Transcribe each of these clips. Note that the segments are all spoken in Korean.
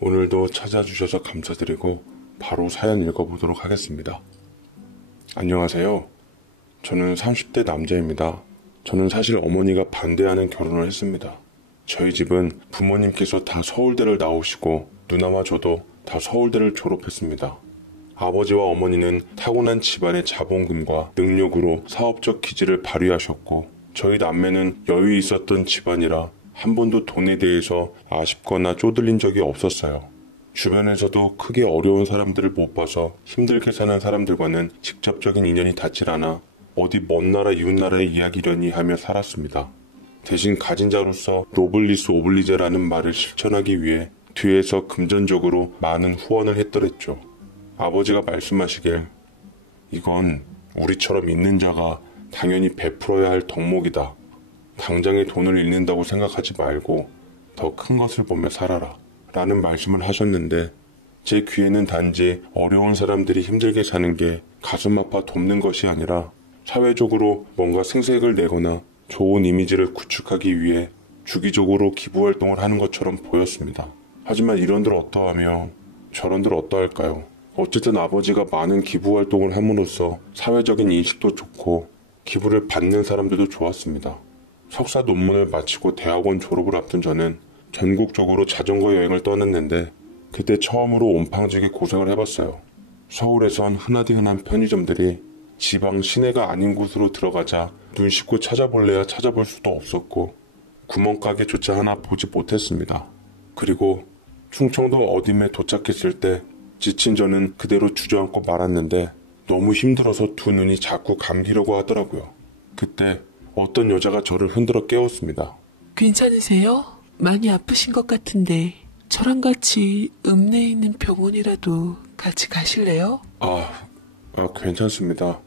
오늘도 찾아주셔서 감사드리고 바로 사연 읽어보도록 하겠습니다. 안녕하세요. 저는 30대 남자입니다. 저는 사실 어머니가 반대하는 결혼을 했습니다. 저희 집은 부모님께서 다 서울대를 나오시고 누나와 저도 다 서울대를 졸업했습니다. 아버지와 어머니는 타고난 집안의 자본금과 능력으로 사업적 기질을 발휘하셨고 저희 남매는 여유 있었던 집안이라 한 번도 돈에 대해서 아쉽거나 쪼들린 적이 없었어요. 주변에서도 크게 어려운 사람들을 못 봐서 힘들게 사는 사람들과는 직접적인 인연이 닿질 않아 어디 먼 나라 이웃나라의 이야기려니 하며 살았습니다. 대신 가진 자로서 노블리스 오블리제라는 말을 실천하기 위해 뒤에서 금전적으로 많은 후원을 했더랬죠. 아버지가 말씀하시길 이건 우리처럼 있는 자가 당연히 베풀어야 할 덕목이다. 당장의 돈을 잃는다고 생각하지 말고 더 큰 것을 보며 살아라 라는 말씀을 하셨는데 제 귀에는 단지 어려운 사람들이 힘들게 사는 게 가슴 아파 돕는 것이 아니라 사회적으로 뭔가 생색을 내거나 좋은 이미지를 구축하기 위해 주기적으로 기부활동을 하는 것처럼 보였습니다. 하지만 이런들 어떠하며 저런들 어떠할까요? 어쨌든 아버지가 많은 기부활동을 함으로써 사회적인 인식도 좋고 기부를 받는 사람들도 좋았습니다. 석사 논문을 마치고 대학원 졸업을 앞둔 저는 전국적으로 자전거 여행을 떠났는데 그때 처음으로 온팡지게 고생을 해봤어요. 서울에선 흔하디 흔한 편의점들이 지방 시내가 아닌 곳으로 들어가자 눈 씻고 찾아볼래야 찾아볼 수도 없었고 구멍가게조차 하나 보지 못했습니다. 그리고 충청도 어딘에 도착했을 때 지친 저는 그대로 주저앉고 말았는데 너무 힘들어서 두 눈이 자꾸 감기려고 하더라고요. 그때 어떤 여자가 저를 흔들어 깨웠습니다. 괜찮으세요? 많이 아프신 것 같은데 저랑 같이 읍내에 있는 병원이라도 같이 가실래요? 괜찮습니다.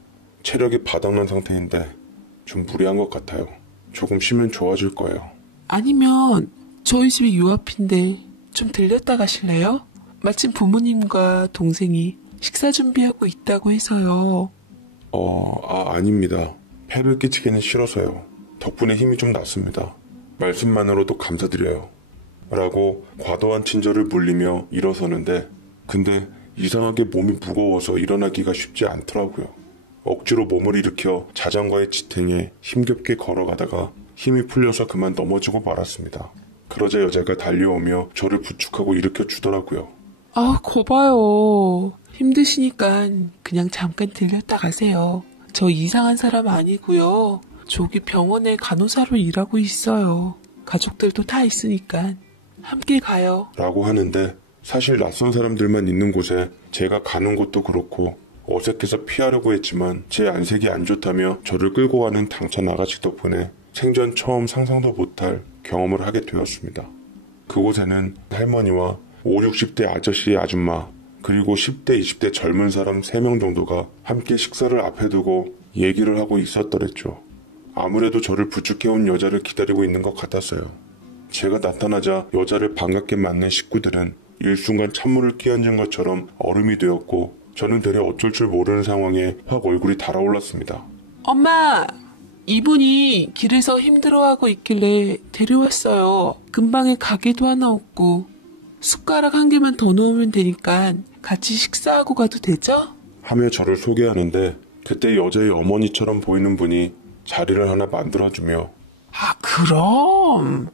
체력이 바닥난 상태인데 좀 무리한 것 같아요. 조금 쉬면 좋아질 거예요. 아니면 저희 집이 요 앞인데 좀 들렸다 가실래요? 마침 부모님과 동생이 식사 준비하고 있다고 해서요. 아닙니다. 폐를 끼치기는 싫어서요. 덕분에 힘이 좀 났습니다. 말씀만으로도 감사드려요. 라고 과도한 친절을 물리며 일어서는데 근데 이상하게 몸이 무거워서 일어나기가 쉽지 않더라고요. 억지로 몸을 일으켜 자전거에 지탱해 힘겹게 걸어가다가 힘이 풀려서 그만 넘어지고 말았습니다. 그러자 여자가 달려오며 저를 부축하고 일으켜 주더라고요. 거봐요. 힘드시니까 그냥 잠깐 들렸다 가세요. 저 이상한 사람 아니고요. 저기 병원에 간호사로 일하고 있어요. 가족들도 다 있으니까 함께 가요. 라고 하는데 사실 낯선 사람들만 있는 곳에 제가 가는 것도 그렇고 어색해서 피하려고 했지만 제 안색이 안 좋다며 저를 끌고 가는 당찬 아가씨 덕분에 생전 처음 상상도 못할 경험을 하게 되었습니다. 그곳에는 할머니와 5, 60대 아저씨 아줌마 그리고 10대, 20대 젊은 사람 3명 정도가 함께 식사를 앞에 두고 얘기를 하고 있었더랬죠. 아무래도 저를 부축해온 여자를 기다리고 있는 것 같았어요. 제가 나타나자 여자를 반갑게 맞는 식구들은 일순간 찬물을 끼얹은 것처럼 얼음이 되었고 저는 되려 어쩔 줄 모르는 상황에 확 얼굴이 달아올랐습니다. 엄마! 이분이 길에서 힘들어하고 있길래 데려왔어요. 근방에 가게도 하나 없고 숟가락 한 개만 더 넣으면 되니까 같이 식사하고 가도 되죠? 하며 저를 소개하는데 그때 여자의 어머니처럼 보이는 분이 자리를 하나 만들어주며 그럼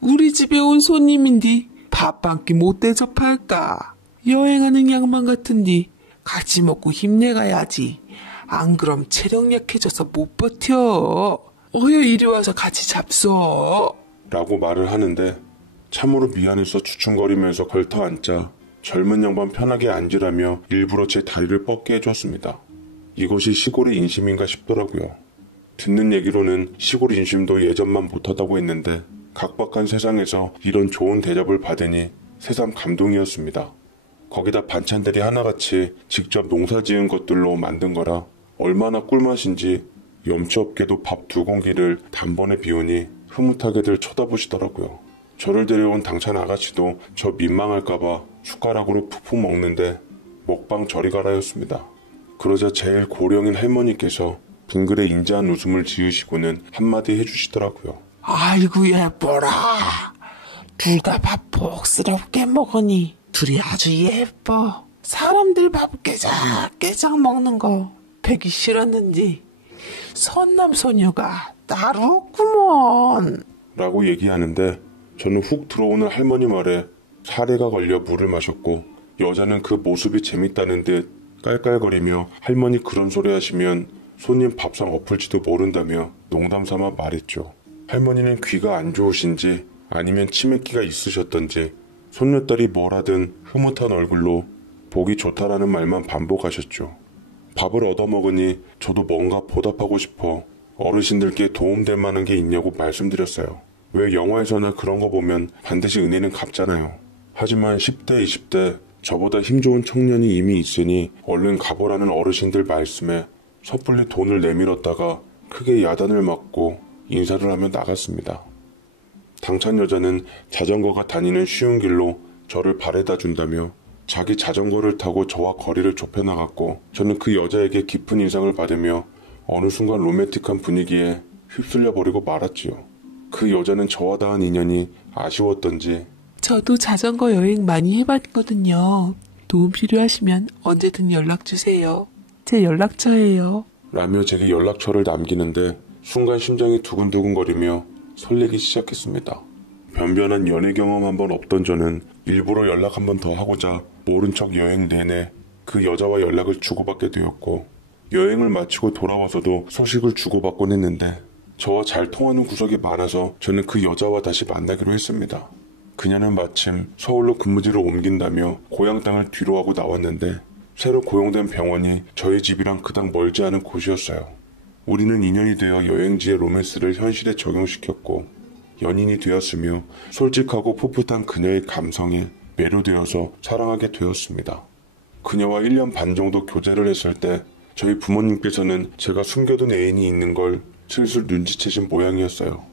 우리 집에 온 손님인데 밥 한 끼 못 대접할까? 여행하는 양반 같은데 같이 먹고 힘내가야지. 안 그럼 체력 약해져서 못 버텨. 이리 와서 같이 잡숴. 라고 말을 하는데 참으로 미안해서 주춤거리면서 걸터 앉자 젊은 양반 편하게 앉으라며 일부러 제 다리를 뻗게 해줬습니다. 이것이 시골의 인심인가 싶더라고요. 듣는 얘기로는 시골 인심도 예전만 못하다고 했는데 각박한 세상에서 이런 좋은 대접을 받으니 새삼 감동이었습니다. 거기다 반찬들이 하나같이 직접 농사지은 것들로 만든 거라 얼마나 꿀맛인지 염치 없게도 밥 2공기를 단번에 비우니 흐뭇하게들 쳐다보시더라고요. 저를 데려온 당찬 아가씨도 저 민망할까봐 숟가락으로 푹푹 먹는데 먹방 저리 가라였습니다. 그러자 제일 고령인 할머니께서 빙글에 인자한 웃음을 지으시고는 한마디 해주시더라고요. 아이고 예뻐라. 둘 다 밥 복스럽게 먹으니 둘이 아주 예뻐. 사람들 밥 깨작깨작 먹는 거 배기 싫었는지 선남소녀가 따로 없구먼. 라고 얘기하는데 저는 훅 들어오는 할머니 말에 사례가 걸려 물을 마셨고 여자는 그 모습이 재밌다는 듯 깔깔거리며 할머니 그런 소리 하시면 손님 밥상 엎을지도 모른다며 농담삼아 말했죠. 할머니는 귀가 안 좋으신지 아니면 치매기가 있으셨던지 손녀딸이 뭘 하든 흐뭇한 얼굴로 보기 좋다라는 말만 반복하셨죠. 밥을 얻어먹으니 저도 뭔가 보답하고 싶어 어르신들께 도움될 만한 게 있냐고 말씀드렸어요. 왜 영화에서나 그런 거 보면 반드시 은혜는 갚잖아요. 하지만 10대, 20대 저보다 힘 좋은 청년이 이미 있으니 얼른 가보라는 어르신들 말씀에 섣불리 돈을 내밀었다가 크게 야단을 맞고 인사를 하며 나갔습니다. 당찬 여자는 자전거가 다니는 쉬운 길로 저를 바래다 준다며 자기 자전거를 타고 저와 거리를 좁혀나갔고 저는 그 여자에게 깊은 인상을 받으며 어느 순간 로맨틱한 분위기에 휩쓸려 버리고 말았지요. 그 여자는 저와 닿은 인연이 아쉬웠던지 저도 자전거 여행 많이 해봤거든요. 도움 필요하시면 언제든 연락주세요. 제 연락처예요. 라며 제게 연락처를 남기는데 순간 심장이 두근두근거리며 설레기 시작했습니다. 변변한 연애 경험 한 번 없던 저는 일부러 연락 한 번 더 하고자 모른 척 여행 내내 그 여자와 연락을 주고받게 되었고 여행을 마치고 돌아와서도 소식을 주고받곤 했는데 저와 잘 통하는 구석이 많아서 저는 그 여자와 다시 만나기로 했습니다. 그녀는 마침 서울로 근무지를 옮긴다며 고향 땅을 뒤로하고 나왔는데 새로 고용된 병원이 저희 집이랑 그닥 멀지 않은 곳이었어요. 우리는 인연이 되어 여행지의 로맨스를 현실에 적용시켰고 연인이 되었으며 솔직하고 풋풋한 그녀의 감성에 매료되어서 사랑하게 되었습니다. 그녀와 1년 반 정도 교제를 했을 때 저희 부모님께서는 제가 숨겨둔 애인이 있는 걸 슬슬 눈치채신 모양이었어요.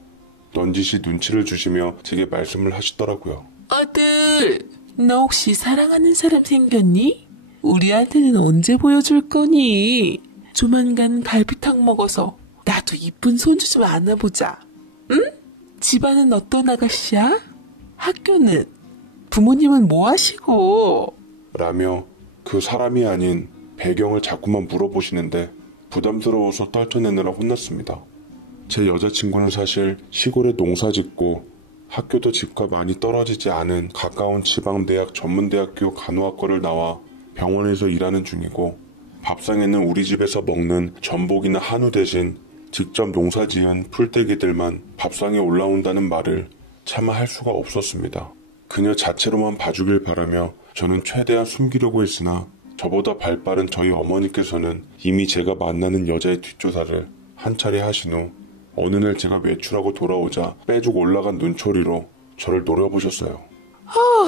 넌지시 눈치를 주시며 제게 말씀을 하시더라고요. 아들, 너 혹시 사랑하는 사람 생겼니? 우리한테는 언제 보여줄 거니? 조만간 갈비탕 먹어서 나도 이쁜 손주 좀 안아보자. 응? 집안은 어떤 아가씨야? 학교는? 부모님은 뭐 하시고? 라며 그 사람이 아닌 배경을 자꾸만 물어보시는데 부담스러워서 떨쳐내느라 혼났습니다. 제 여자친구는 사실 시골에 농사짓고 학교도 집과 많이 떨어지지 않은 가까운 지방대학 전문대학교 간호학과를 나와 병원에서 일하는 중이고 밥상에는 우리 집에서 먹는 전복이나 한우 대신 직접 농사지은 풀떼기들만 밥상에 올라온다는 말을 차마 할 수가 없었습니다. 그녀 자체로만 봐주길 바라며 저는 최대한 숨기려고 했으나 저보다 발빠른 저희 어머니께서는 이미 제가 만나는 여자의 뒷조사를 한 차례 하신 후 어느 날 제가 외출하고 돌아오자 빼죽 올라간 눈초리로 저를 노려보셨어요.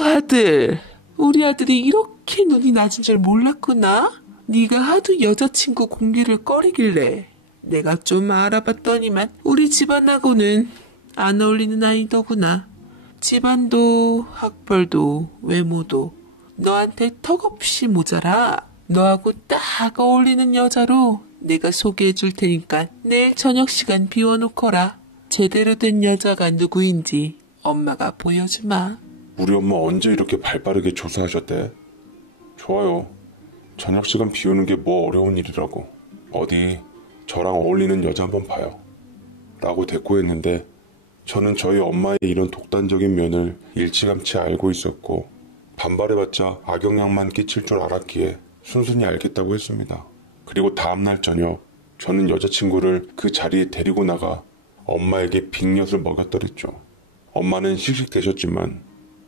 아들, 우리 아들이 이렇게 눈이 낮은 줄 몰랐구나. 네가 하도 여자친구 공개를 꺼리길래 내가 좀 알아봤더니만 우리 집안하고는 안 어울리는 아이더구나. 집안도 학벌도 외모도 너한테 턱없이 모자라. 너하고 딱 어울리는 여자로 내가 소개해 줄 테니까 내일 저녁 시간 비워놓거라. 제대로 된 여자가 누구인지 엄마가 보여주마. 우리 엄마 언제 이렇게 발빠르게 조사하셨대? 좋아요. 저녁 시간 비우는 게 뭐 어려운 일이라고. 어디 저랑 어울리는 여자 한번 봐요. 라고 대꾸했는데 저는 저희 엄마의 이런 독단적인 면을 일찌감치 알고 있었고 반발해봤자 악영향만 끼칠 줄 알았기에 순순히 알겠다고 했습니다. 그리고 다음날 저녁 저는 여자친구를 그 자리에 데리고 나가 엄마에게 빅엿을 먹였더랬죠. 엄마는 씩씩대셨지만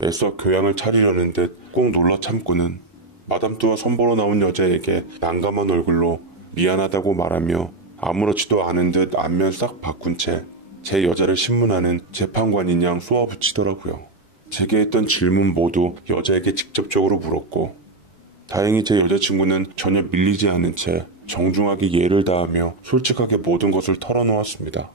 애써 교양을 차리려는 듯 꾹 눌러 참고는 마담 뚜아 선보러 나온 여자에게 난감한 얼굴로 미안하다고 말하며 아무렇지도 않은 듯 안면 싹 바꾼 채 제 여자를 신문하는 재판관인 양 쏘아붙이더라고요. 제게 했던 질문 모두 여자에게 직접적으로 물었고 다행히 제 여자친구는 전혀 밀리지 않은 채 정중하게 예를 다하며 솔직하게 모든 것을 털어놓았습니다.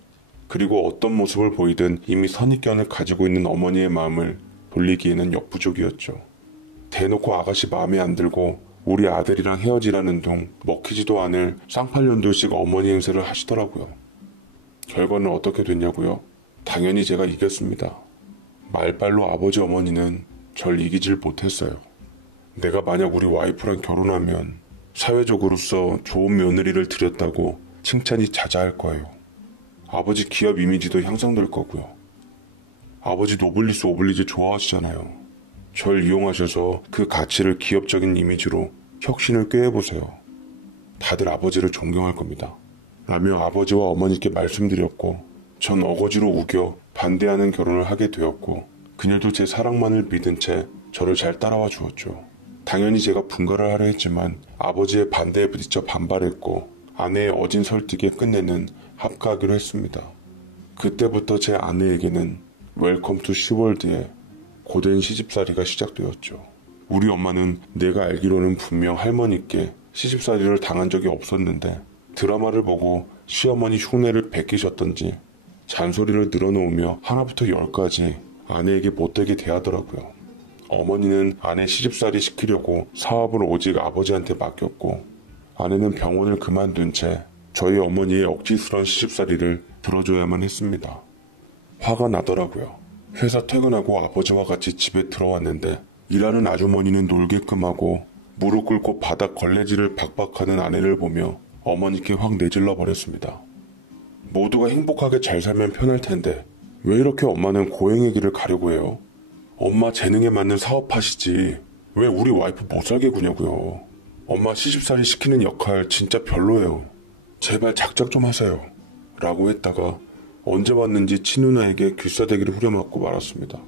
그리고 어떤 모습을 보이든 이미 선입견을 가지고 있는 어머니의 마음을 돌리기에는 역부족이었죠. 대놓고 아가씨 마음에 안 들고 우리 아들이랑 헤어지라는 둥 먹히지도 않을 쌍팔년도씩 어머니 행세를 하시더라고요. 결과는 어떻게 됐냐고요? 당연히 제가 이겼습니다. 말빨로 아버지 어머니는 절 이기질 못했어요. 내가 만약 우리 와이프랑 결혼하면 사회적으로서 좋은 며느리를 들였다고 칭찬이 자자할 거예요. 아버지 기업 이미지도 향상될 거고요. 아버지 노블리스 오블리주 좋아하시잖아요. 절 이용하셔서 그 가치를 기업적인 이미지로 혁신을 꾀해보세요. 다들 아버지를 존경할 겁니다. 라며 아버지와 어머니께 말씀드렸고 전 어거지로 우겨 반대하는 결혼을 하게 되었고 그녀도 제 사랑만을 믿은 채 저를 잘 따라와 주었죠. 당연히 제가 분가를 하려 했지만 아버지의 반대에 부딪혀 반발했고 아내의 어진 설득에 끝내는 합가하기로 했습니다. 그때부터 제 아내에게는 웰컴 투 시월드의 고된 시집살이가 시작되었죠. 우리 엄마는 내가 알기로는 분명 할머니께 시집살이를 당한 적이 없었는데 드라마를 보고 시어머니 흉내를 베끼셨던지 잔소리를 늘어놓으며 하나부터 열까지 아내에게 못되게 대하더라고요. 어머니는 아내 시집살이 시키려고 사업을 오직 아버지한테 맡겼고 아내는 병원을 그만둔 채 저희 어머니의 억지스러운 시집살이를 들어줘야만 했습니다. 화가 나더라고요. 회사 퇴근하고 아버지와 같이 집에 들어왔는데 일하는 아주머니는 놀게끔 하고 무릎 꿇고 바닥 걸레질을 박박하는 아내를 보며 어머니께 확 내질러 버렸습니다. 모두가 행복하게 잘 살면 편할 텐데 왜 이렇게 엄마는 고행의 길을 가려고 해요? 엄마 재능에 맞는 사업하시지 왜 우리 와이프 못 살게 구냐고요. 엄마 시집살이 시키는 역할 진짜 별로예요. 제발 작작 좀 하세요. 라고 했다가 언제 왔는지 친누나에게 귀싸대기를 후려맞고 말았습니다.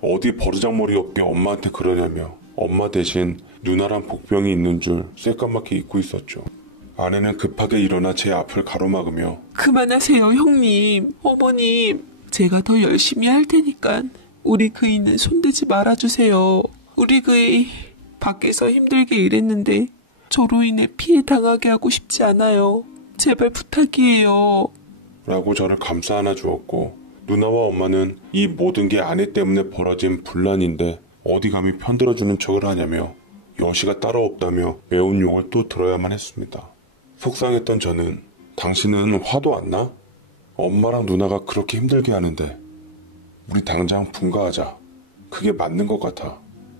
어디 버르장머리 없게 엄마한테 그러냐며 엄마 대신 누나랑 복병이 있는 줄 새까맣게 잊고 있었죠. 아내는 급하게 일어나 제 앞을 가로막으며 그만하세요, 형님, 어머님. 제가 더 열심히 할 테니까 우리 그이는 손대지 말아주세요. 우리 그이 밖에서 힘들게 일했는데 저로 인해 피해 당하게 하고 싶지 않아요. 제발 부탁이에요. 라고 저를 감싸 안아 주었고 누나와 엄마는 이 모든 게 아내 때문에 벌어진 분란인데 어디 감히 편들어주는 척을 하냐며 여시가 따로 없다며 매운 욕을 또 들어야만 했습니다. 속상했던 저는 당신은 화도 안 나? 엄마랑 누나가 그렇게 힘들게 하는데 우리 당장 분가하자. 그게 맞는 것 같아.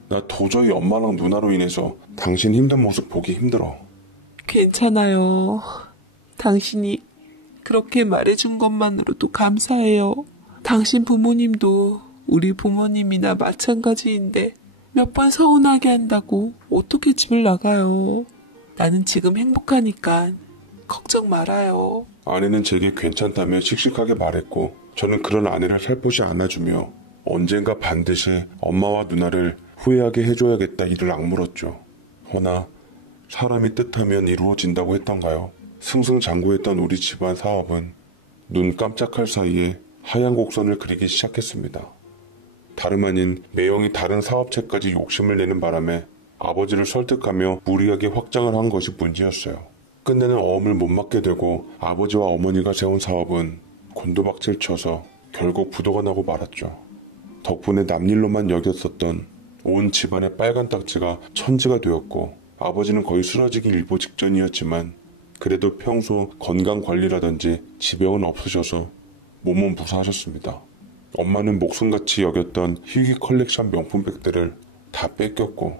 나 도저히 엄마랑 누나로 인해서 당신 힘든 모습 보기 힘들어. 괜찮아요. 당신이 그렇게 말해준 것만으로도 감사해요. 당신 부모님도 우리 부모님이나 마찬가지인데 몇 번 서운하게 한다고 어떻게 집을 나가요. 나는 지금 행복하니까 걱정 말아요. 아내는 제게 괜찮다며 씩씩하게 말했고 저는 그런 아내를 살포시 안아주며 언젠가 반드시 엄마와 누나를 후회하게 해줘야겠다 이를 악물었죠. 허나 사람이 뜻하면 이루어진다고 했던가요? 승승장구했던 우리 집안 사업은 눈 깜짝할 사이에 하얀 곡선을 그리기 시작했습니다. 다름 아닌 매형이 다른 사업체까지 욕심을 내는 바람에 아버지를 설득하며 무리하게 확장을 한 것이 문제였어요. 끝내는 어음을 못 맞게 되고 아버지와 어머니가 세운 사업은 곤두박질 쳐서 결국 부도가 나고 말았죠. 덕분에 남일로만 여겼었던 온 집안의 빨간 딱지가 천지가 되었고 아버지는 거의 쓰러지기 일보 직전이었지만 그래도 평소 건강관리라든지 지병은 없으셔서 몸은 무사하셨습니다. 엄마는 목숨같이 여겼던 희귀 컬렉션 명품백들을 다 뺏겼고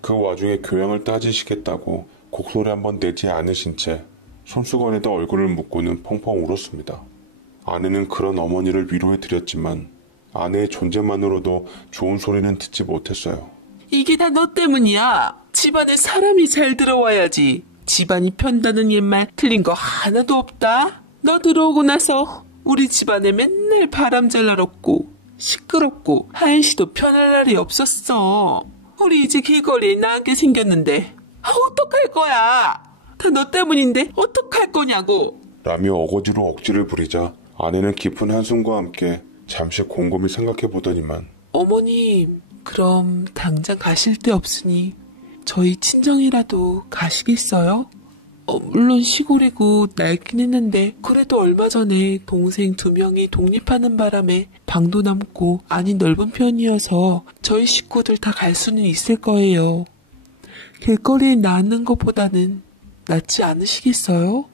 그 와중에 교양을 따지시겠다고 곡소리 한번 내지 않으신 채 손수건에다 얼굴을 묶고는 펑펑 울었습니다. 아내는 그런 어머니를 위로해드렸지만 아내의 존재만으로도 좋은 소리는 듣지 못했어요. 이게 다 너 때문이야. 집안에 사람이 잘 들어와야지. 집안이 편다는 옛말 틀린 거 하나도 없다. 너 들어오고 나서 우리 집안에 맨날 바람 잘 날았고 시끄럽고 한시도 편할 날이 없었어. 우리 이제 길거리에 나게 생겼는데 어떡할 거야. 다 너 때문인데 어떡할 거냐고. 라며 어거지로 억지를 부리자 아내는 깊은 한숨과 함께 잠시 곰곰이 생각해 보더니만 어머님, 그럼 당장 가실 데 없으니 저희 친정이라도 가시겠어요? 물론 시골이고 낡긴 했는데 그래도 얼마 전에 동생 2명이 독립하는 바람에 방도 남고 안이 넓은 편이어서 저희 식구들 다 갈 수는 있을 거예요. 길거리에 나앉는 것보다는 낫지 않으시겠어요?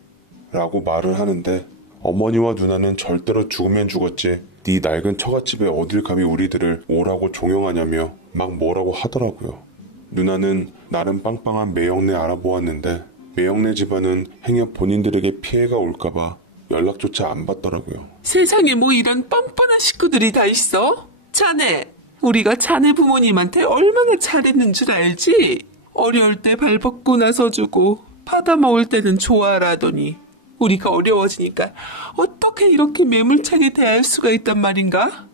라고 말을 하는데 어머니와 누나는 절대로 죽으면 죽었지 네 낡은 처갓집에 어딜 감히 우리들을 오라고 종용하냐며 막 뭐라고 하더라고요. 누나는 나름 빵빵한 매형네 알아보았는데 매형네 집안은 행여 본인들에게 피해가 올까봐 연락조차 안 받더라고요. 세상에 뭐 이런 뻔뻔한 식구들이 다 있어? 자네, 우리가 자네 부모님한테 얼마나 잘했는 줄 알지? 어려울 때 발 벗고 나서주고 받아먹을 때는 좋아라더니 우리가 어려워지니까 어떻게 이렇게 매몰차게 대할 수가 있단 말인가?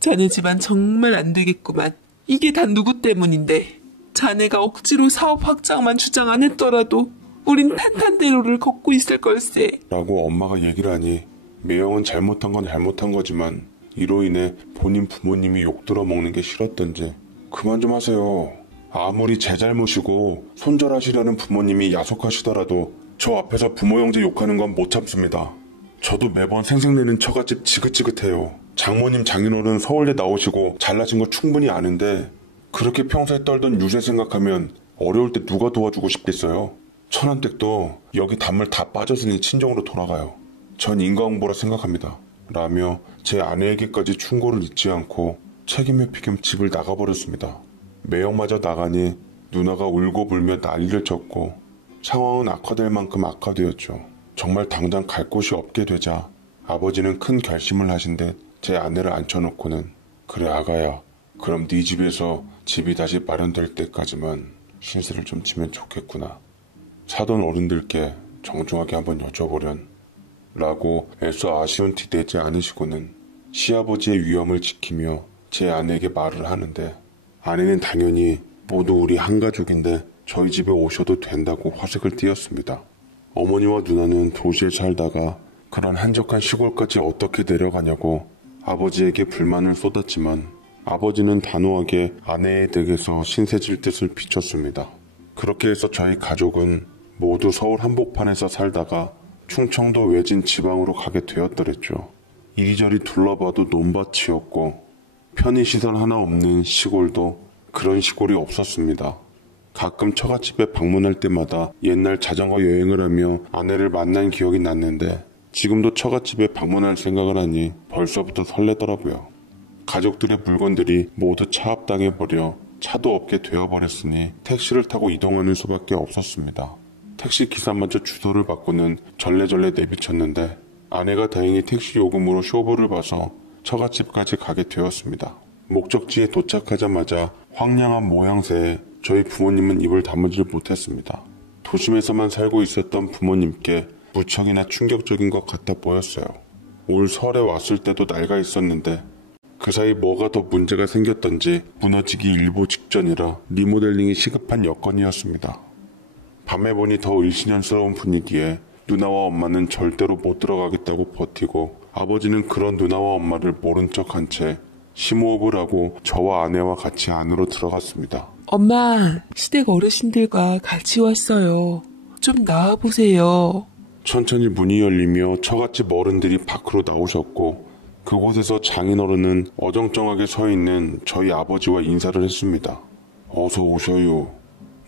자네 집안 정말 안 되겠구만. 이게 다 누구 때문인데? 자네가 억지로 사업 확장만 주장 안 했더라도 우린 탄탄대로를 걷고 있을 걸세. 라고 엄마가 얘기를 하니 매형은 잘못한 건 잘못한 거지만 이로 인해 본인 부모님이 욕 들어먹는 게 싫었던지 그만 좀 하세요. 아무리 제 잘못이고 손절하시려는 부모님이 야속하시더라도 저 앞에서 부모 형제 욕하는 건 못 참습니다. 저도 매번 생색내는 처갓집 지긋지긋해요. 장모님 장인어른 서울대 나오시고 잘나신 거 충분히 아는데 그렇게 평소에 떨던 유세 생각하면 어려울 때 누가 도와주고 싶겠어요. 천안댁도 여기 단물 다 빠졌으니 친정으로 돌아가요. 전 인과응보라 생각합니다. 라며 제 아내에게까지 충고를 잊지 않고 책임에 피겸 집을 나가버렸습니다. 매형마저 나가니 누나가 울고 불며 난리를 쳤고 상황은 악화될 만큼 악화되었죠. 정말 당장 갈 곳이 없게 되자 아버지는 큰 결심을 하신 듯 제 아내를 앉혀놓고는 그래 아가야, 그럼 네 집에서 집이 다시 마련될 때까지만 신세를 좀 지면 좋겠구나. 사돈 어른들께 정중하게 한번 여쭤보련 라고 애써 아쉬운 티 내지 않으시고는 시아버지의 위엄을 지키며 제 아내에게 말을 하는데 아내는 당연히 모두 우리 한 가족인데 저희 집에 오셔도 된다고 화색을 띄었습니다. 어머니와 누나는 도시에 살다가 그런 한적한 시골까지 어떻게 내려가냐고 아버지에게 불만을 쏟았지만 아버지는 단호하게 아내의 댁에서 신세질 뜻을 비췄습니다. 그렇게 해서 저희 가족은 모두 서울 한복판에서 살다가 충청도 외진 지방으로 가게 되었더랬죠. 이리저리 둘러봐도 논밭이었고 편의시설 하나 없는 시골도 그런 시골이 없었습니다. 가끔 처갓집에 방문할 때마다 옛날 자전거 여행을 하며 아내를 만난 기억이 났는데 지금도 처갓집에 방문할 생각을 하니 벌써부터 설레더라고요. 가족들의 물건들이 모두 차압당해버려 차도 없게 되어버렸으니 택시를 타고 이동하는 수밖에 없었습니다. 택시 기사마저 주소를 받고는 절레절레 내비쳤는데 아내가 다행히 택시 요금으로 쇼부를 봐서 처갓집까지 가게 되었습니다. 목적지에 도착하자마자 황량한 모양새에 저희 부모님은 입을 다물지 못했습니다. 도심에서만 살고 있었던 부모님께 무척이나 충격적인 것 같아 보였어요. 올 설에 왔을 때도 낡아 있었는데 그 사이 뭐가 더 문제가 생겼던지 무너지기 일보 직전이라 리모델링이 시급한 여건이었습니다. 밤에 보니 더 을씨년스러운 분위기에 누나와 엄마는 절대로 못 들어가겠다고 버티고 아버지는 그런 누나와 엄마를 모른 척한 채 심호흡을 하고 저와 아내와 같이 안으로 들어갔습니다. 엄마, 시댁 어르신들과 같이 왔어요. 좀 나와보세요. 천천히 문이 열리며 처갓집 어른들이 밖으로 나오셨고 그곳에서 장인어른은 어정쩡하게 서 있는 저희 아버지와 인사를 했습니다. 어서 오셔요.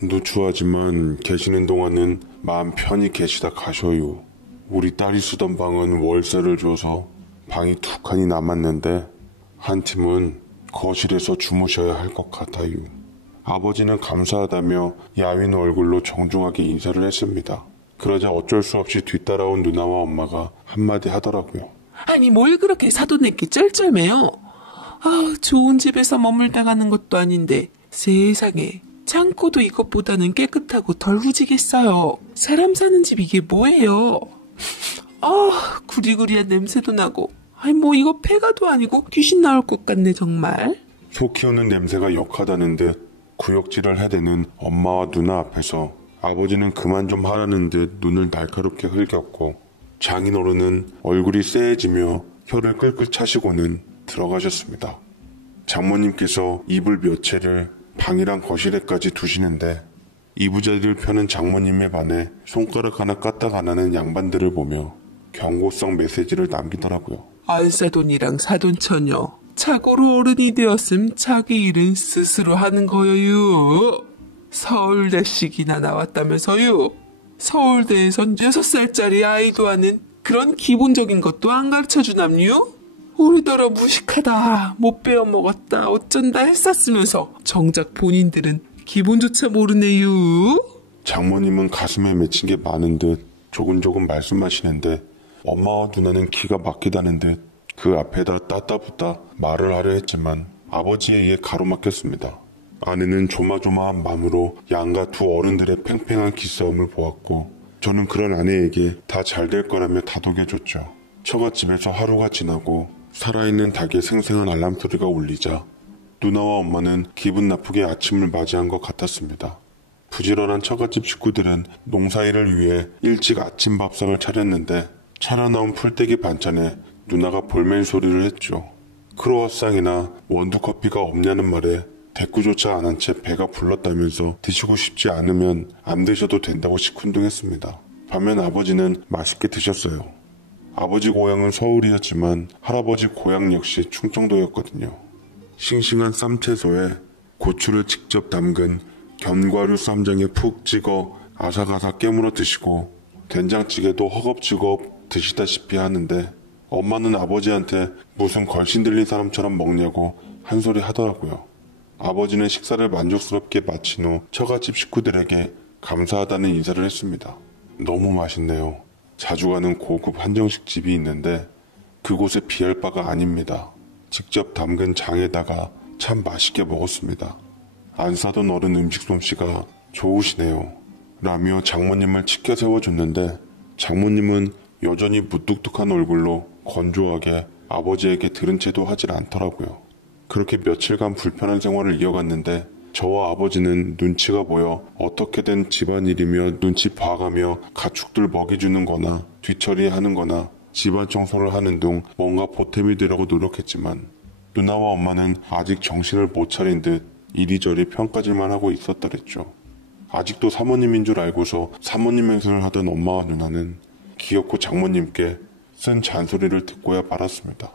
누추하지만 계시는 동안은 마음 편히 계시다 가셔요. 우리 딸이 쓰던 방은 월세를 줘서 방이 2칸이 남았는데 한 팀은 거실에서 주무셔야 할 것 같아요. 아버지는 감사하다며 야윈 얼굴로 정중하게 인사를 했습니다. 그러자 어쩔 수 없이 뒤따라온 누나와 엄마가 한마디 하더라고요. 아니 뭘 그렇게 사돈내끼 쩔쩔매요? 좋은 집에서 머물다 가는 것도 아닌데 세상에 창고도 이것보다는 깨끗하고 덜 후지겠어요. 사람 사는 집 이게 뭐예요? 구리구리한 냄새도 나고 뭐 이거 폐가도 아니고 귀신 나올 것 같네 정말. 소 키우는 냄새가 역하다는 듯 구역질을 해대는 엄마와 누나 앞에서 아버지는 그만 좀 하라는 듯 눈을 날카롭게 흘겼고 장인어른은 얼굴이 쎄해지며 혀를 끌끌 차시고는 들어가셨습니다. 장모님께서 이불 몇 채를 방이랑 거실에까지 두시는데 이부자리를 펴는 장모님에 반해 손가락 하나 까딱 안 하는 양반들을 보며 경고성 메시지를 남기더라고요. 알사돈이랑 사돈처녀 자고로 어른이 되었음 자기 일은 스스로 하는 거예요. 서울대식이나 나왔다면서요. 서울대에선 6살짜리 아이도 하는 그런 기본적인 것도 안 가르쳐주남요? 우리더러 무식하다, 못 배워먹었다, 어쩐다 했었으면서 정작 본인들은 기분조차 모르네요. 장모님은 가슴에 맺힌 게 많은 듯 조금조금 말씀하시는데 엄마와 누나는 기가 막히다는 듯 그 앞에다 따따붙다 말을 하려 했지만 아버지에 의해 가로막혔습니다. 아내는 조마조마한 마음으로 양가 두 어른들의 팽팽한 기싸움을 보았고 저는 그런 아내에게 다 잘 될 거라며 다독여줬죠. 처갓집에서 하루가 지나고 살아있는 닭의 생생한 알람 소리가 울리자 누나와 엄마는 기분 나쁘게 아침을 맞이한 것 같았습니다. 부지런한 처갓집 식구들은 농사일을 위해 일찍 아침 밥상을 차렸는데 차려 나온 풀떼기 반찬에 누나가 볼멘 소리를 했죠. 크로와상이나 원두커피가 없냐는 말에 대꾸조차 안 한 채 배가 불렀다면서 드시고 싶지 않으면 안 드셔도 된다고 시큰둥했습니다. 반면 아버지는 맛있게 드셨어요. 아버지 고향은 서울이었지만 할아버지 고향 역시 충청도였거든요. 싱싱한 쌈채소에 고추를 직접 담근 견과류 쌈장에 푹 찍어 아삭아삭 깨물어 드시고 된장찌개도 허겁지겁 드시다시피 하는데 엄마는 아버지한테 무슨 걸신 들린 사람처럼 먹냐고 한 소리 하더라고요. 아버지는 식사를 만족스럽게 마친 후 처갓집 식구들에게 감사하다는 인사를 했습니다. 너무 맛있네요. 자주 가는 고급 한정식 집이 있는데 그곳에 비할 바가 아닙니다. 직접 담근 장에다가 참 맛있게 먹었습니다. 안 사던 어른 음식 솜씨가 좋으시네요. 라며 장모님을 치켜 세워줬는데 장모님은 여전히 무뚝뚝한 얼굴로 건조하게 아버지에게 들은 채도 하질 않더라고요. 그렇게 며칠간 불편한 생활을 이어갔는데 저와 아버지는 눈치가 보여 어떻게든 집안일이며 눈치 봐가며 가축들 먹이주는 거나 뒤처리하는 거나 집안 청소를 하는 등 뭔가 보탬이 되려고 노력했지만 누나와 엄마는 아직 정신을 못 차린 듯 이리저리 평가질만 하고 있었더랬죠. 아직도 사모님인 줄 알고서 사모님 행세를 하던 엄마와 누나는 기어코 장모님께 쓴 잔소리를 듣고야 말았습니다.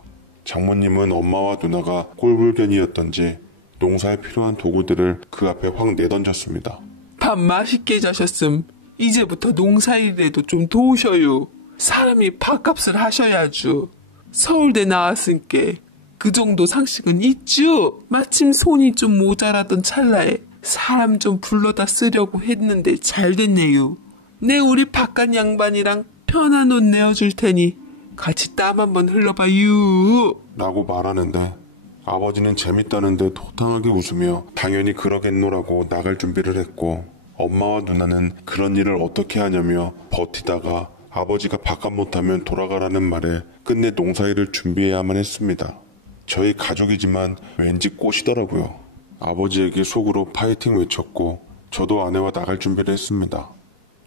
장모님은 엄마와 누나가 꼴불견이었던지 농사에 필요한 도구들을 그 앞에 확 내던졌습니다. 밥 맛있게 자셨음. 이제부터 농사일에도 좀 도우셔요. 사람이 밥값을 하셔야죠. 서울대 나왔으니까 그 정도 상식은 있죠. 마침 손이 좀 모자라던 찰나에 사람 좀 불러다 쓰려고 했는데 잘 됐네요. 내 우리 바깥 양반이랑 편한 옷 내어줄 테니 같이 땀 한번 흘러봐요. 라고 말하는데 아버지는 재밌다는 듯 호탕하게 웃으며 당연히 그러겠노라고 나갈 준비를 했고 엄마와 누나는 그런 일을 어떻게 하냐며 버티다가 아버지가 바깥 못하면 돌아가라는 말에 끝내 농사일을 준비해야만 했습니다. 저희 가족이지만 왠지 꼬시더라고요. 아버지에게 속으로 파이팅 외쳤고 저도 아내와 나갈 준비를 했습니다.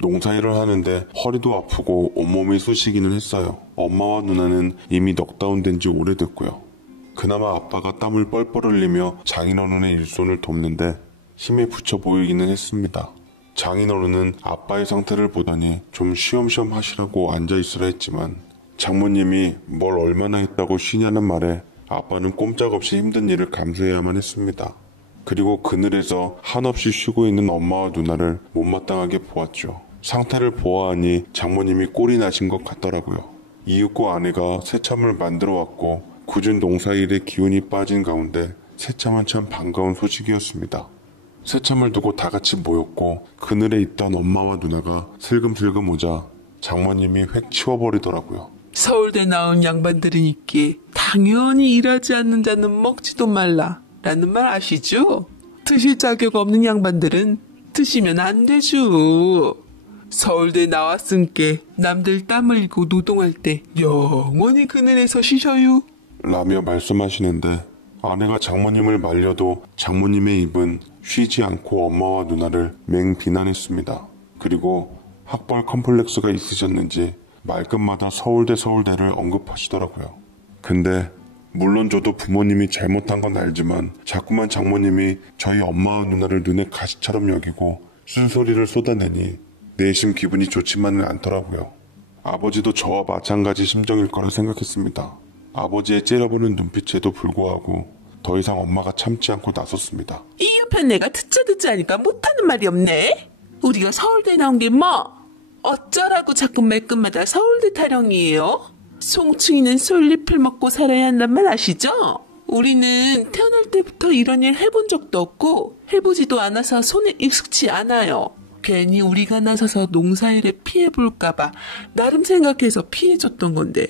농사일을 하는데 허리도 아프고 온몸이 쑤시기는 했어요. 엄마와 누나는 이미 넉다운 된 지 오래됐고요. 그나마 아빠가 땀을 뻘뻘 흘리며 장인어른의 일손을 돕는데 힘에 부쳐 보이기는 했습니다. 장인어른은 아빠의 상태를 보더니 좀 쉬엄쉬엄 하시라고 앉아있으라 했지만 장모님이 뭘 얼마나 했다고 쉬냐는 말에 아빠는 꼼짝없이 힘든 일을 감수해야만 했습니다. 그리고 그늘에서 한없이 쉬고 있는 엄마와 누나를 못마땅하게 보았죠. 상태를 보아하니 장모님이 꼴이 나신 것 같더라고요. 이윽고 아내가 새참을 만들어 왔고 굳은 농사일에 기운이 빠진 가운데 새참은 참 반가운 소식이었습니다. 새참을 두고 다 같이 모였고 그늘에 있던 엄마와 누나가 슬금슬금 오자 장모님이 획 치워버리더라고요. 서울대 나온 양반들이니까 당연히 일하지 않는 자는 먹지도 말라 라는 말 아시죠? 드실 자격 없는 양반들은 드시면 안 되죠. 서울대 나왔으니까 남들 땀 흘리고 노동할 때 영원히 그늘에서 쉬셔요. 라며 말씀하시는데 아내가 장모님을 말려도 장모님의 입은 쉬지 않고 엄마와 누나를 맹비난했습니다. 그리고 학벌 컴플렉스가 있으셨는지 말끝마다 서울대를 언급하시더라고요. 근데 물론 저도 부모님이 잘못한 건 알지만 자꾸만 장모님이 저희 엄마와 누나를 눈에 가시처럼 여기고 쓴소리를 쏟아내니 내심 기분이 좋지만은 않더라고요. 아버지도 저와 마찬가지 심정일 거라 생각했습니다. 아버지의 째려보는 눈빛에도 불구하고 더 이상 엄마가 참지 않고 나섰습니다. 이 옆에 내가 듣자 하니까 못하는 말이 없네. 우리가 서울대 나온 게 뭐? 어쩌라고 자꾸 말끝마다 서울대 타령이에요? 송충이는 솔잎을 먹고 살아야 한단 말 아시죠? 우리는 태어날 때부터 이런 일 해본 적도 없고 해보지도 않아서 손에 익숙치 않아요. 괜히 우리가 나서서 농사일에 피해볼까봐 나름 생각해서 피해줬던 건데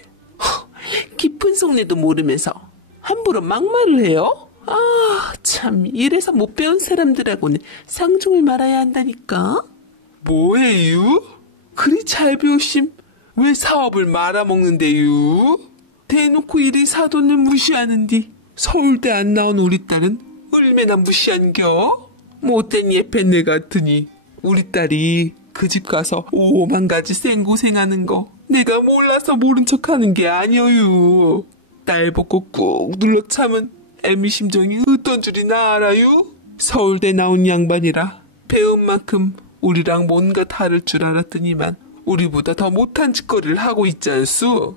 깊은 속내도 모르면서 함부로 막말을 해요? 아, 참 이래서 못 배운 사람들하고는 상종을 말아야 한다니까. 뭐해요? 그리 잘 배우심 왜 사업을 말아먹는데요? 대놓고 이리 사돈을 무시하는디 서울대 안 나온 우리 딸은 얼마나 무시한겨? 못된 예편네 같으니 우리 딸이 그 집 가서 오만 가지 생고생하는 거 내가 몰라서 모른 척하는 게 아니어요. 딸 보고 꾹 눌러 참은 애미 심정이 어떤 줄이나 알아요? 서울대 나온 양반이라 배운 만큼 우리랑 뭔가 다를 줄 알았더니만 우리보다 더 못한 짓거리를 하고 있지 않소?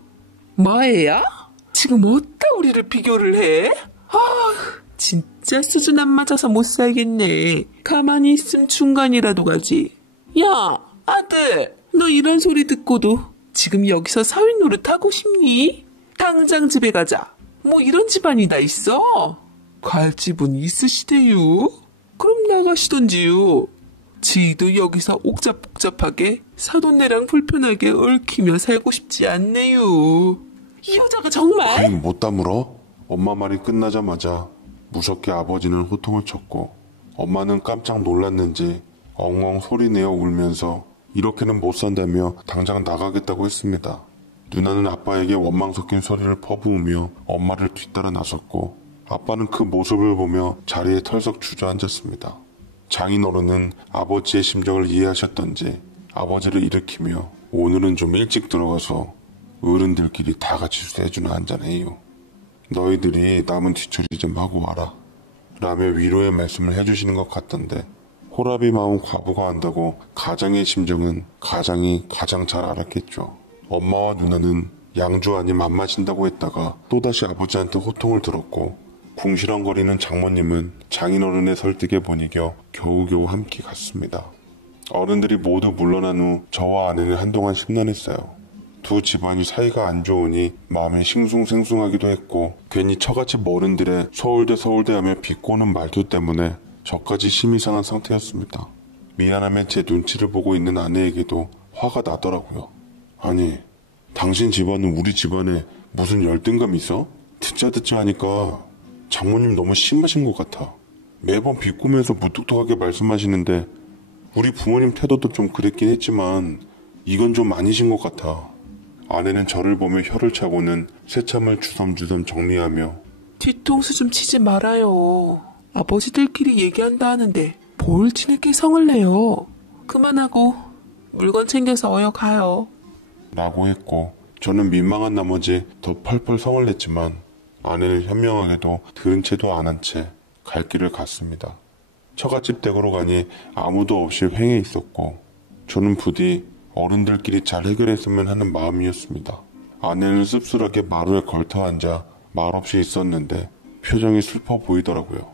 뭐예요? 지금 어디다 우리를 비교를 해? 아, 진짜 수준 안 맞아서 못 살겠네. 가만히 있음 중간이라도 가지. 야, 아들, 너 이런 소리 듣고도 지금 여기서 사위 노릇하고 싶니? 당장 집에 가자. 뭐 이런 집안이 다 있어? 갈 집은 있으시대요? 그럼 나가시던지요. 지도 여기서 옥잡복잡하게 사돈네랑 불편하게 얽히며 살고 싶지 않네요. 이 여자가 정말? 아니 못 다물어? 엄마 말이 끝나자마자 무섭게 아버지는 호통을 쳤고 엄마는 깜짝 놀랐는지 엉엉 소리내어 울면서 이렇게는 못 산다며 당장 나가겠다고 했습니다. 누나는 아빠에게 원망 섞인 소리를 퍼부으며 엄마를 뒤따라 나섰고 아빠는 그 모습을 보며 자리에 털썩 주저앉았습니다. 장인어른은 아버지의 심정을 이해하셨던지 아버지를 일으키며 오늘은 좀 일찍 들어가서 어른들끼리 다 같이 쇠주나 한잔해요. 너희들이 남은 뒤처리 좀 하고 와라. 라며 위로의 말씀을 해주시는 것 같던데 호라비 마음 과부가 한다고 가장의 심정은 가장이 가장 잘 알았겠죠. 엄마와 누나는 양주 아님 안 마신다고 했다가 또다시 아버지한테 호통을 들었고 궁시렁거리는 장모님은 장인어른의 설득에 못 이겨 겨우겨우 함께 갔습니다. 어른들이 모두 물러난 후 저와 아내는 한동안 심란했어요. 두 집안이 사이가 안 좋으니 마음이 싱숭생숭하기도 했고 괜히 처갓집 어른들의 서울대 하며 비꼬는 말투 때문에 저까지 심이 상한 상태였습니다. 미안하면 제 눈치를 보고 있는 아내에게도 화가 나더라고요. 아니, 당신 집안은 우리 집안에 무슨 열등감 있어? 듣자 하니까 장모님 너무 심하신 것 같아. 매번 비꼬면서 무뚝뚝하게 말씀하시는데 우리 부모님 태도도 좀 그랬긴 했지만 이건 좀 아니신 것 같아. 아내는 저를 보며 혀를 차고는 새참을 주섬주섬 정리하며 뒤통수 좀 치지 말아요. 아버지들끼리 얘기한다 하는데 뭘 지네끼리 성을 내요. 그만하고 물건 챙겨서 어여 가요. 라고 했고 저는 민망한 나머지 더 펄펄 성을 냈지만 아내는 현명하게도 들은 채도 안 한 채 갈 길을 갔습니다. 처갓집 댁으로 가니 아무도 없이 횡해 있었고 저는 부디 어른들끼리 잘 해결했으면 하는 마음이었습니다. 아내는 씁쓸하게 마루에 걸터 앉아 말없이 있었는데 표정이 슬퍼 보이더라고요.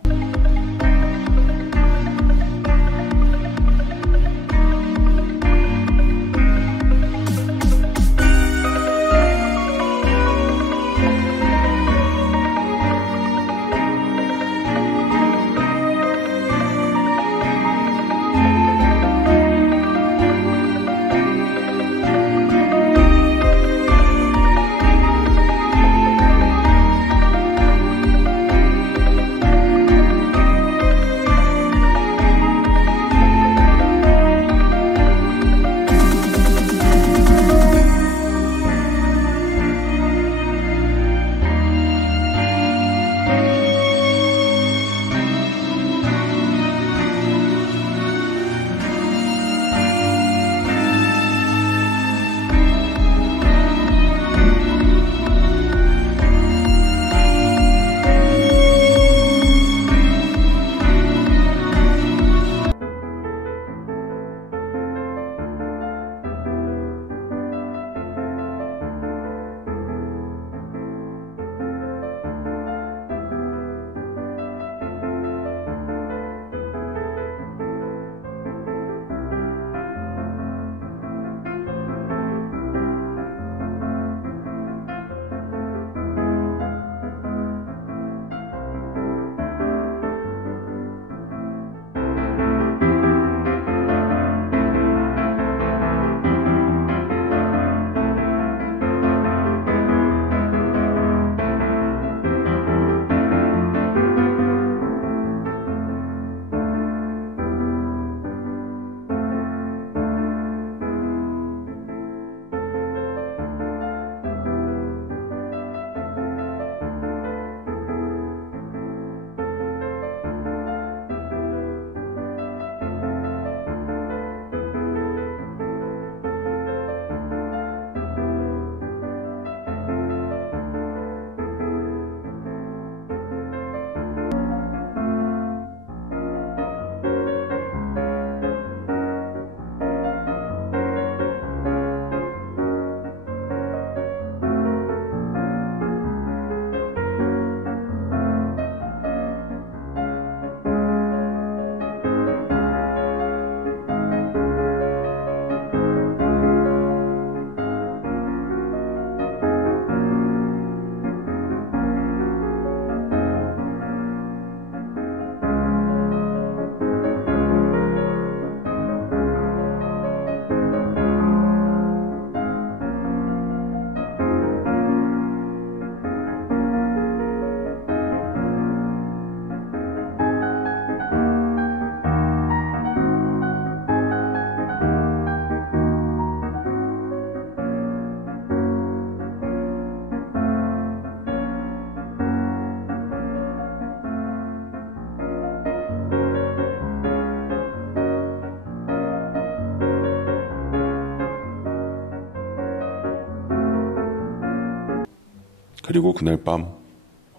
그리고 그날 밤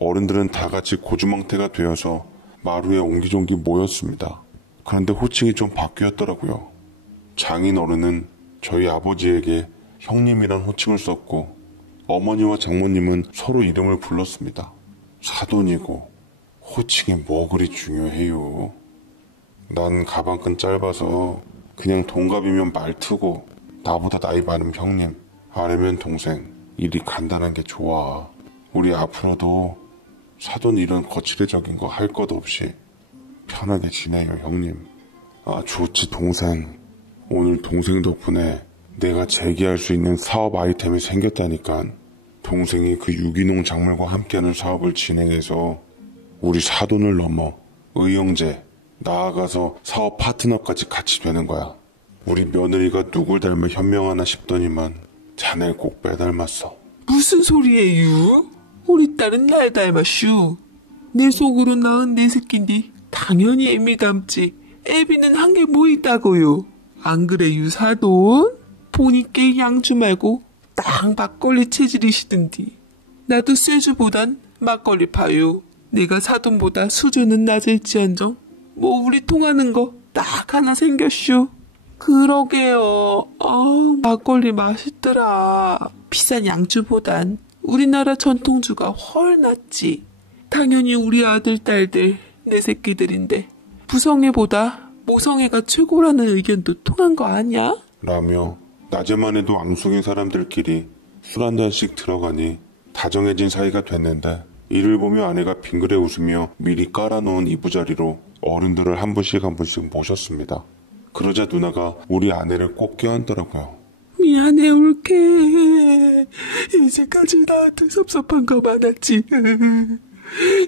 어른들은 다 같이 고주망태가 되어서 마루에 옹기종기 모였습니다. 그런데 호칭이 좀 바뀌었더라고요. 장인 어른은 저희 아버지에게 형님이란 호칭을 썼고 어머니와 장모님은 서로 이름을 불렀습니다. 사돈이고 호칭이 뭐 그리 중요해요. 난 가방끈 짧아서 그냥 동갑이면 말트고 나보다 나이 많은 형님, 아래면 동생, 일이 간단한 게 좋아. 우리 앞으로도 사돈 이런 거칠애적인 거 할 것 없이 편하게 지내요, 형님. 아, 좋지, 동생. 오늘 동생 덕분에 내가 재기할 수 있는 사업 아이템이 생겼다니까. 동생이 그 유기농 작물과 함께하는 사업을 진행해서 우리 사돈을 넘어 의형제, 나아가서 사업 파트너까지 같이 되는 거야. 우리 며느리가 누굴 닮아 현명하나 싶더니만 자네 꼭 빼닮았어. 무슨 소리예요? 우리 딸은 날 닮았슈. 내 속으로 낳은 내 새끼인데 당연히 애미 닮지. 애비는 한 게 뭐 있다고요? 안 그래요, 사돈? 보니까 양주 말고 딱 막걸리 체질이시던디. 나도 쇠주보단 막걸리 파요. 내가 사돈보다 수준은 낮을지언정 뭐 우리 통하는 거 딱 하나 생겼슈. 그러게요. 막걸리 맛있더라. 비싼 양주보단 우리나라 전통주가 훨 낫지. 당연히 우리 아들, 딸들, 내 새끼들인데 부성애보다 모성애가 최고라는 의견도 통한 거 아니야? 라며 낮에만 해도 앙숙인 사람들끼리 술 한 잔씩 들어가니 다정해진 사이가 됐는데 이를 보며 아내가 빙그레 웃으며 미리 깔아놓은 이부자리로 어른들을 한 분씩 한 분씩 모셨습니다. 그러자 누나가 우리 아내를 꼭 껴안더라고요. 미안해, 올케. 이제까지 나한테 섭섭한 거 많았지.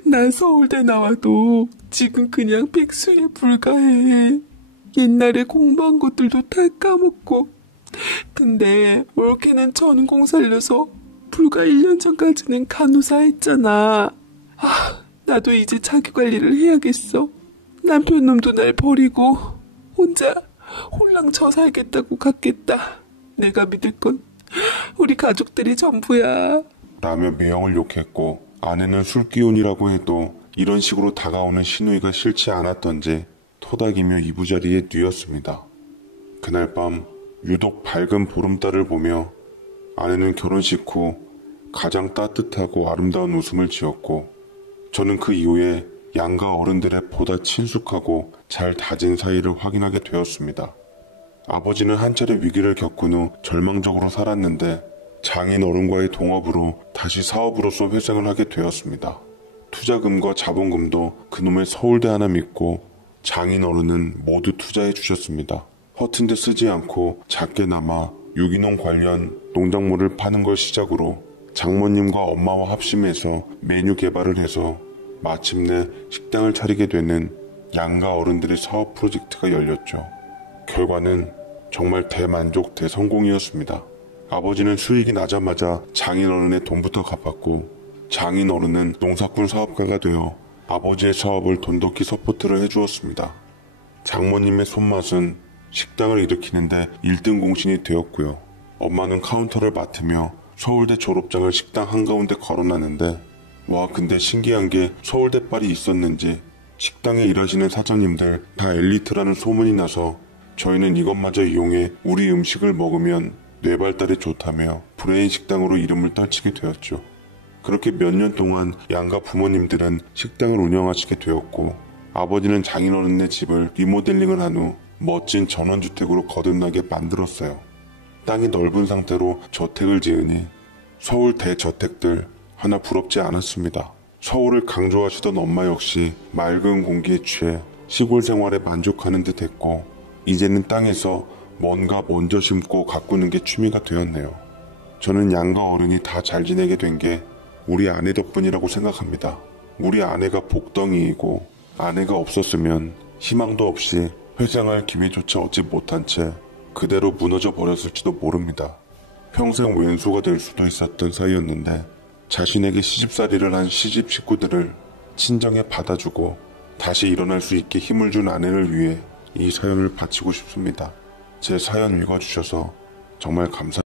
난 서울대 나와도 지금 그냥 백수에 불과해. 옛날에 공부한 것들도 다 까먹고. 근데 올케는 전공 살려서 불과 1년 전까지는 간호사 했잖아. 나도 이제 자기관리를 해야겠어. 남편 놈도 날 버리고 혼자 홀랑쳐 살겠다고 갔겠다. 내가 믿을 건 우리 가족들이 전부야. 라며 매형을 욕했고 아내는 술기운이라고 해도 이런 식으로 다가오는 시누이가 싫지 않았던지 토닥이며 이부자리에 뉘었습니다. 그날 밤 유독 밝은 보름달을 보며 아내는 결혼식 후 가장 따뜻하고 아름다운 웃음을 지었고 저는 그 이후에 양가 어른들의 보다 친숙하고 잘 다진 사이를 확인하게 되었습니다. 아버지는 한 차례 위기를 겪은 후 절망적으로 살았는데 장인 어른과의 동업으로 다시 사업으로서 회생을 하게 되었습니다. 투자금과 자본금도 그놈의 서울대 하나 믿고 장인 어른은 모두 투자해 주셨습니다. 허튼 데 쓰지 않고 작게나마 유기농 관련 농작물을 파는 걸 시작으로 장모님과 엄마와 합심해서 메뉴 개발을 해서 마침내 식당을 차리게 되는 양가 어른들의 사업 프로젝트가 열렸죠. 결과는 정말 대만족 대성공이었습니다. 아버지는 수익이 나자마자 장인 어른의 돈부터 갚았고 장인 어른은 농사꾼 사업가가 되어 아버지의 사업을 돈독히 서포트를 해주었습니다. 장모님의 손맛은 식당을 일으키는데 1등 공신이 되었고요. 엄마는 카운터를 맡으며 서울대 졸업장을 식당 한가운데 걸어놨는데 와 근데 신기한 게 서울대빨이 있었는지 식당에 일하시는 사장님들 다 엘리트라는 소문이 나서 저희는 이것마저 이용해 우리 음식을 먹으면 뇌발달에 좋다며 브레인 식당으로 이름을 떨치게 되었죠. 그렇게 몇 년 동안 양가 부모님들은 식당을 운영하시게 되었고 아버지는 장인어른네 집을 리모델링을 한 후 멋진 전원주택으로 거듭나게 만들었어요. 땅이 넓은 상태로 저택을 지으니 서울 대저택들 하나 부럽지 않았습니다. 서울을 강조하시던 엄마 역시 맑은 공기에 취해 시골 생활에 만족하는 듯 했고 이제는 땅에서 뭔가 먼저 심고 가꾸는 게 취미가 되었네요. 저는 양가 어른이 다 잘 지내게 된 게 우리 아내 덕분이라고 생각합니다. 우리 아내가 복덩이이고 아내가 없었으면 희망도 없이 회생할 기회조차 얻지 못한 채 그대로 무너져 버렸을지도 모릅니다. 평생 왼수가 될 수도 있었던 사이였는데 자신에게 시집살이를 한 시집 식구들을 친정에 받아주고 다시 일어날 수 있게 힘을 준 아내를 위해 이 사연을 바치고 싶습니다. 제 사연 읽어주셔서 정말 감사합니다.